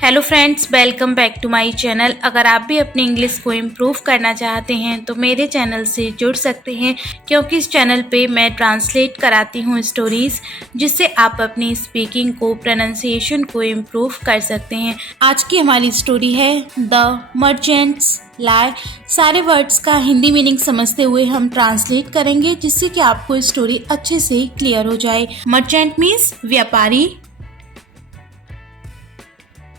Hello friends, welcome back to my channel. अगर आप भी अपनी इंग्लिश को इम्प्रूव करना चाहते हैं तो मेरे चैनल से जुड़ सकते हैं, क्योंकि इस चैनल पे मैं ट्रांसलेट कराती हूँ स्टोरीज़, जिससे आप अपनी स्पीकिंग को, प्रोनाउंसिएशन को इम्प्रूव कर सकते हैं। आज की हमारी स्टोरी है द मर्चेंट्स लाई। सारे वर्ड्स का हिंदी मीनिंग समझते हुए हम ट्रांसलेट करेंगे, जिससे कि आपको स्टोरी अच्छे से क्लियर हो जाए। मर्चेंट मीन्स व्यापारी,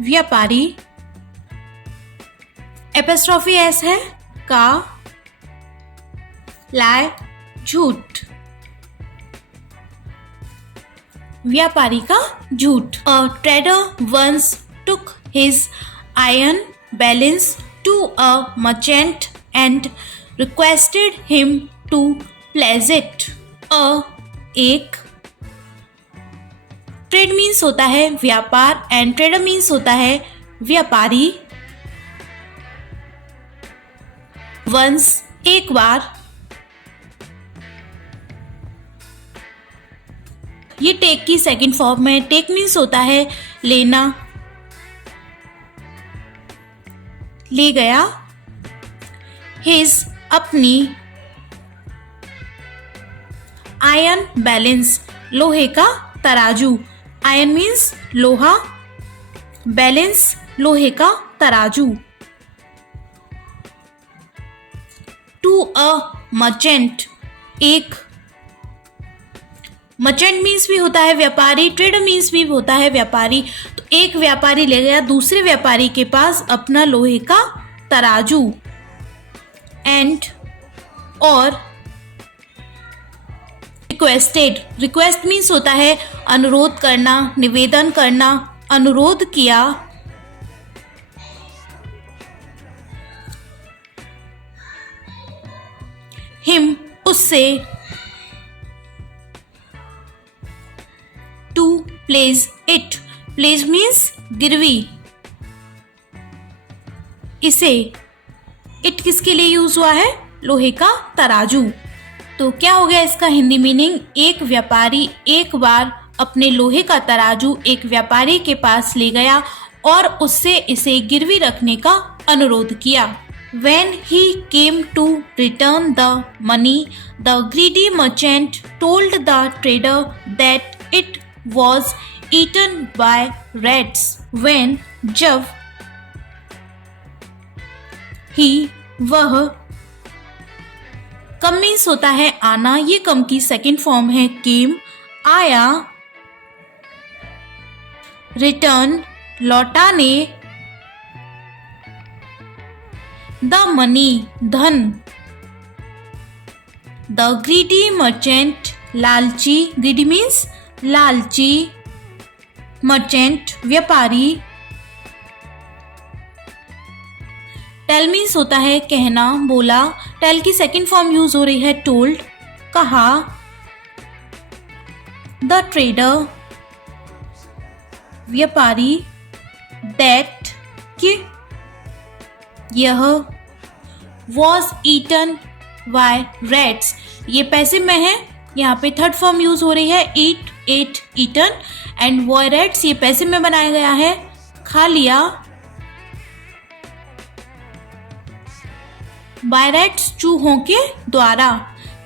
व्यापारी। एपिस्ट्रोफी एस है का, लाई झूठ, व्यापारी का झूठ। A trader once took his iron balance to a merchant and requested him to place it. एक ट्रेड मीन्स होता है व्यापार एंड ट्रेडर मीन्स होता है व्यापारी। वंस एक बार, ये टेक की सेकंड फॉर्म है। टेक मीन्स होता है लेना, ले गया। हिज अपनी, आयरन बैलेंस लोहे का तराजू। आयरन मीन्स लोहा, बैलेंस लोहे का तराजू। टू अ मर्चेंट, एक। मर्चेंट मीन्स भी होता है व्यापारी, ट्रेडर मीन्स भी होता है व्यापारी। तो एक व्यापारी ले गया दूसरे व्यापारी के पास अपना लोहे का तराजू। एंड और रिक्वेस्टेड, रिक्वेस्ट मीन्स होता है अनुरोध करना, निवेदन करना, अनुरोध किया। हिम उससे, to place it, place means गिरवी, इसे। इट किसके लिए यूज हुआ है? लोहे का तराजू। तो क्या हो गया इसका हिंदी मीनिंग? एक व्यापारी एक बार अपने लोहे का तराजू एक व्यापारी के पास ले गया और उससे इसे गिरवी रखने का अनुरोध किया। When he came to return the money, the greedy merchant told the trader that it was eaten by rats. When, जब, he, वह। कम मीन्स होता है आना, ये कम की सेकंड फॉर्म है केम, आया। रिटर्न, लौटाने। द मनी, धन। द ग्रीडी मर्चेंट, लालची, ग्रीडी मीन्स लालची। मर्चेंट, व्यापारी। टेल मीन्स होता है कहना, बोला। टेल की सेकंड फॉर्म यूज हो रही है टोल्ड, कहा। द ट्रेडर, व्यापारी। दैट, कि, यह। वॉज ईटन बाय रैट्स, ये पैसिव में है, यहाँ पे थर्ड फॉर्म यूज हो रही है eat, ate, eaten. And by rats ये पैसिव में बनाया गया है, खा लिया। बाय रैट्स चूहों के द्वारा,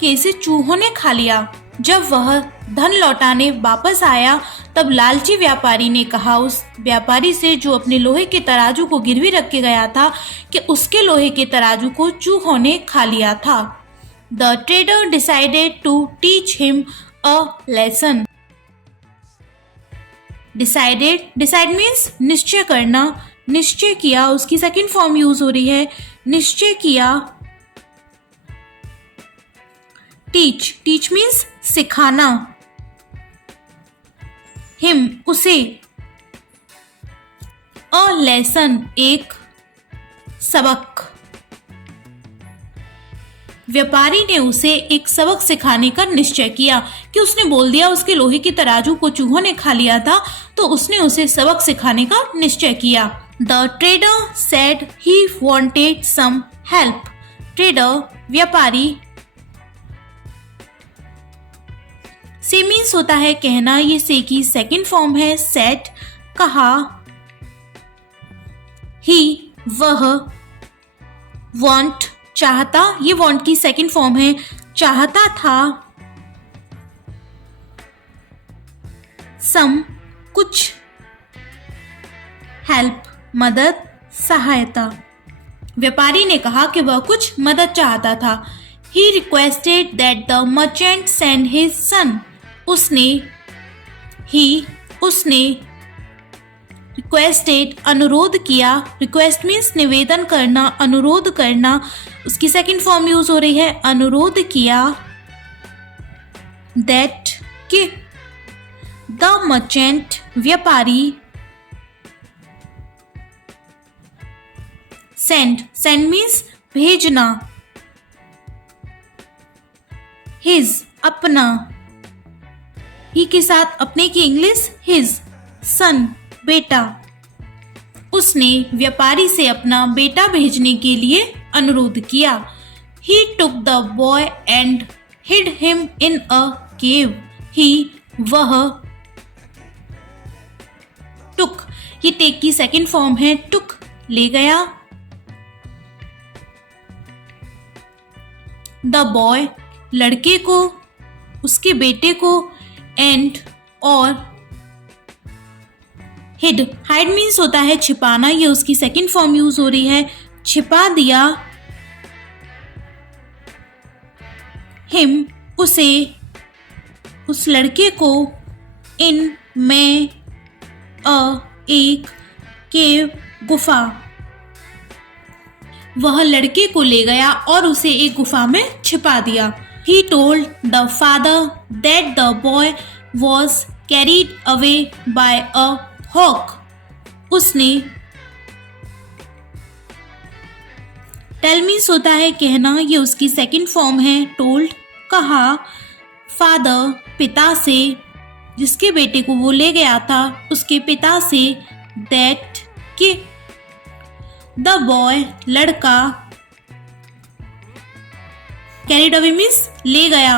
कि इसे चूहों ने खा लिया। जब वह धन लौटाने वापस आया तब लालची व्यापारी ने कहा उस व्यापारी से जो अपने लोहे के तराजू को गिरवी रख के गया था कि उसके लोहे के तराजू को चूहों ने खा लिया था। The trader decided to teach him a lesson. Decided, decide means निश्चय करना, निश्चय किया, उसकी सेकंड फॉर्म यूज हो रही है, निश्चय किया। टीच, टीच मीन्स सिखाना। हिम, उसे। अ लेसन, एक सबक। व्यापारी ने उसे एक सबक सिखाने का निश्चय किया, कि उसने बोल दिया उसके लोहे के तराजू को चूहों ने खा लिया था, तो उसने उसे सबक सिखाने का निश्चय किया। The trader said he wanted some help. Trader, व्यापारी। से मीन्स होता है कहना, ये से की सेकंड फॉर्म है सेट, कहा। वह, want चाहता, ये want की सेकंड फॉर्म है, चाहता था, some कुछ, help मदद, सहायता। व्यापारी ने कहा कि वह कुछ मदद चाहता था। He requested that the merchant send his son. उसने requested अनुरोध किया, request means निवेदन करना, अनुरोध करना, उसकी सेकंड फॉर्म यूज हो रही है, अनुरोध किया, that कि the merchant व्यापारी send means भेजना, his अपना, ही के साथ अपने की इंग्लिश his, son बेटा। उसने व्यापारी से अपना बेटा भेजने के लिए अनुरोध किया। He took the boy and hid him in a cave. He वह, took ये टेक की सेकंड फॉर्म है, took ले गया, the boy लड़के को, उसके बेटे को, and और hid मीन्स होता है छिपाना, ये उसकी सेकंड फॉर्म यूज हो रही है, छिपा दिया, him उसे, उस लड़के को, in में, एक, केव गुफा, वह लड़के को ले गया और उसे एक गुफा में छिपा दिया। He told the father that the boy was carried away by a hawk. उसने, tell means होता है कहना, ये उसकी सेकंड फॉर्म है, told कहा, father पिता से, जिसके बेटे को वो ले गया था उसके पिता से, that कि the boy लड़का, carried away means ले गया,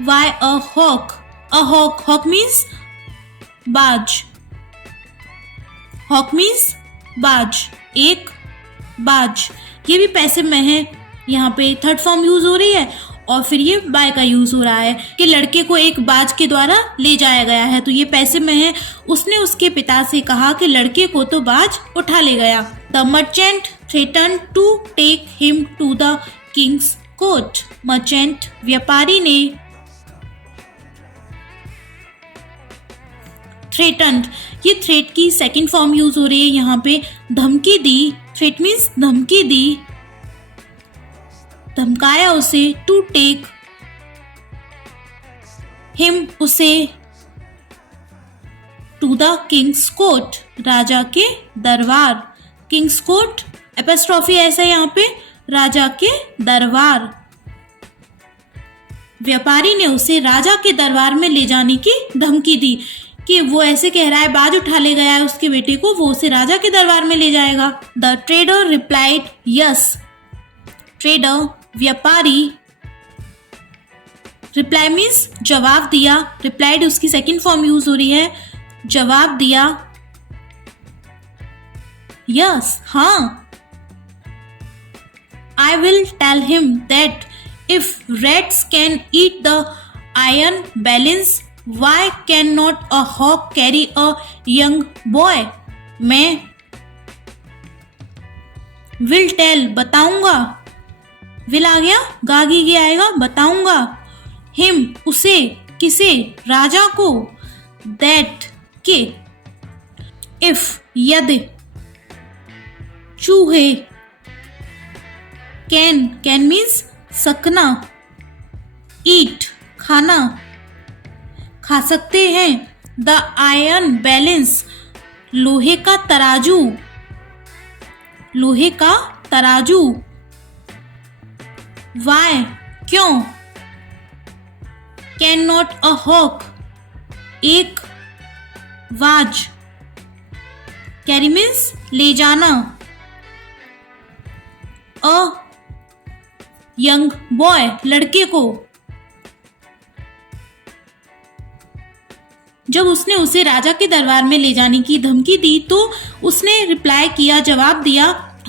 why a hawk hawk means बाज, hawk means बाज, एक बाज, ये भी पैसिव में है, यहाँ पे थर्ड फॉर्म यूज हो रही है और फिर ये बाय का यूज हो रहा है कि लड़के को एक बाज के द्वारा ले जाया गया है, तो ये पैसिव में है। उसने उसके पिता से कहा कि लड़के को तो बाज उठा ले गया। The merchant threaten to take him to the king's court. Merchant व्यापारी ने, थ्रेटन्ड ये थ्रेट की सेकंड फॉर्म यूज हो रही है, यहाँ पे धमकी दी, थ्रेट मीन्स धमकी दी, धमकाया उसे, टू टेक हिम उसे, टू द किंग्स कोर्ट राजा के दरबार, किंग्स कोर्ट एपोस्ट्रोफी ऐसा यहाँ पे, राजा के दरबार। व्यापारी ने उसे राजा के दरबार में ले जाने की धमकी दी कि वो ऐसे कह रहा है बाज उठा ले गया है उसके बेटे को, वो उसे राजा के दरबार में ले जाएगा। The trader replied yes, trader व्यापारी, रिप्लाई मीन्स जवाब दिया, रिप्लाइड उसकी सेकंड फॉर्म यूज हो रही है, जवाब दिया, यस हाँ। I will tell him that if rats can eat the iron balance, why cannot a hawk carry a young boy? मैं will tell बताऊंगा, will आ गया, गागी आएगा, बताऊंगा, him उसे, किसे, राजा को, that के, if यदि, चूहे, कैन मीन्स सकना, ईट खाना, खा सकते हैं, द आयरन बैलेंस लोहे का तराजू, लोहे का तराजू, वाई क्यों, कैन नॉट अ हॉक एक वाज, कैरी मीन्स ले जाना, अ यंग बॉय लड़के को, जब उसने उसे राजा के दरबार में ले जाने की धमकी दी तो उसने रिप्लाई किया, जवाब दिया,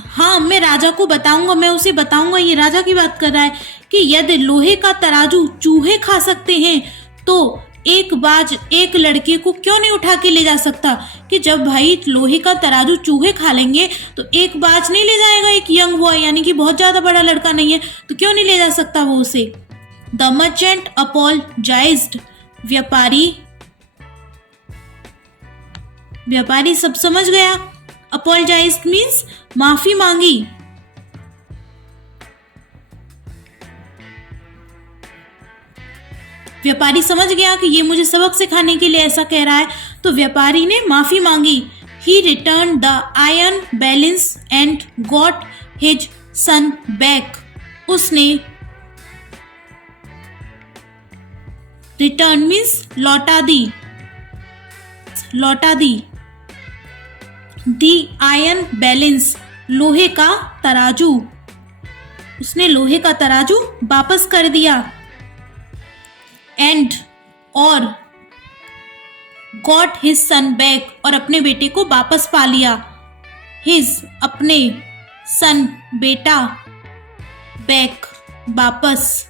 हाँ मैं राजा को बताऊंगा, मैं उसे बताऊंगा, ये राजा की बात कर रहा है, कि यदि लोहे का तराजू चूहे खा सकते हैं तो एक बाज एक लड़के को क्यों नहीं उठा के ले जा सकता। कि जब भाई लोहे का तराजू चूहे खा लेंगे तो एक बाज नहीं ले जाएगा, एक यंग बॉय यानी कि बहुत ज्यादा बड़ा लड़का नहीं है तो क्यों नहीं ले जा सकता वो उसे। द मर्चेंट अपोलोजाइज्ड, व्यापारी सब समझ गया। अपोलोजाइज्ड मीन्स माफी मांगी। व्यापारी समझ गया कि ये मुझे सबक सिखाने के लिए ऐसा कह रहा है, तो व्यापारी ने माफी मांगी। He return the iron balance and got his son back. उसने रिटर्न मीन्स लौटा दी, दी आयरन बैलेंस, लोहे का तराजू, उसने लोहे का तराजू वापस कर दिया। एंड और गॉट हिज सन बैक, और अपने बेटे को वापस पा लिया। हिज अपने, सन बेटा, बैक वापस,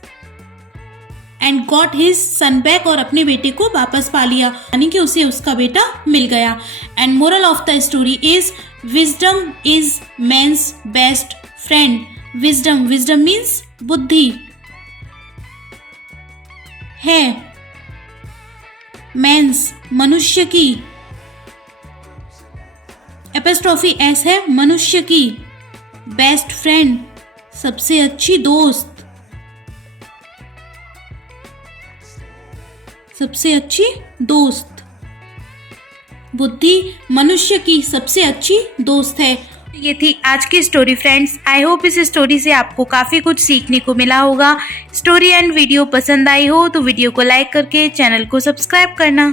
and got his son back और अपने बेटे को वापस पा लिया, यानी कि उसे उसका बेटा मिल गया। And moral of the story is wisdom is man's best friend. Wisdom means बुद्धि है, मैन्स मनुष्य की, एपिस्ट्रोफी एस है मनुष्य की, बेस्ट फ्रेंड सबसे अच्छी दोस्त, सबसे अच्छी दोस्त, बुद्धि मनुष्य की सबसे अच्छी दोस्त है। ये थी आज की स्टोरी फ्रेंड्स। आई होप इस स्टोरी से आपको काफ़ी कुछ सीखने को मिला होगा। स्टोरी एंड वीडियो पसंद आई हो तो वीडियो को लाइक करके चैनल को सब्सक्राइब करना।